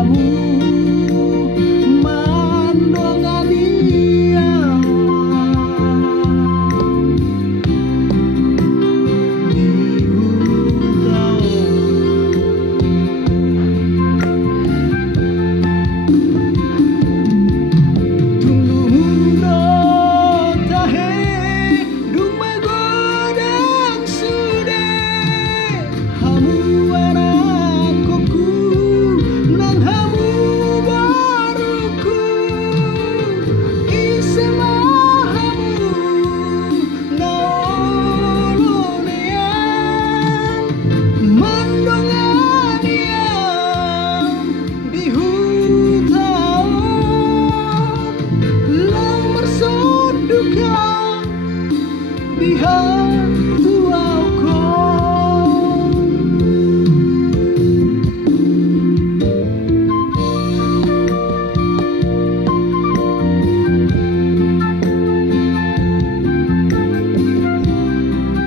hamu mandongania di hutau tulu mundo tahe dumai godang sude hamu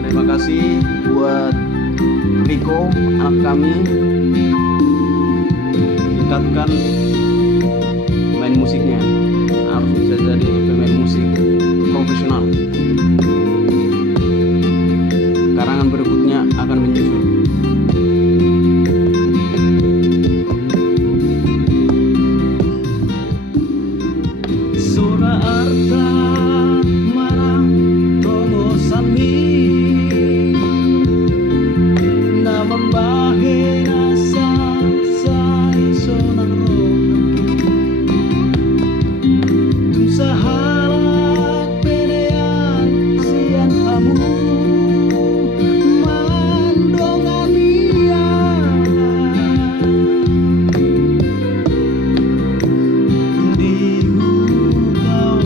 Terima kasih buat Riko, anak kami, tingkatkan main musiknya, harus bisa jadi pemain musik profesional. Karangan berikutnya akan menyusul. Sora arta marang tomo sami na membahe rasa sai sonang roh tum sahalat penean sian hamu mandongania di hutau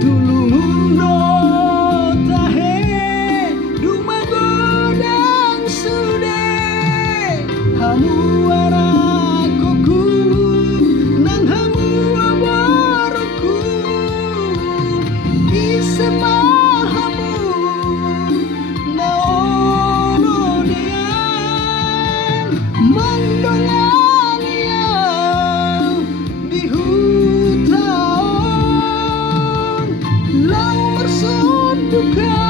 tulu mundo tahe dumai godang sude hamu arakoku nang hamu abaruku isema hamu naolonian mandongania di hutau lau mersoduka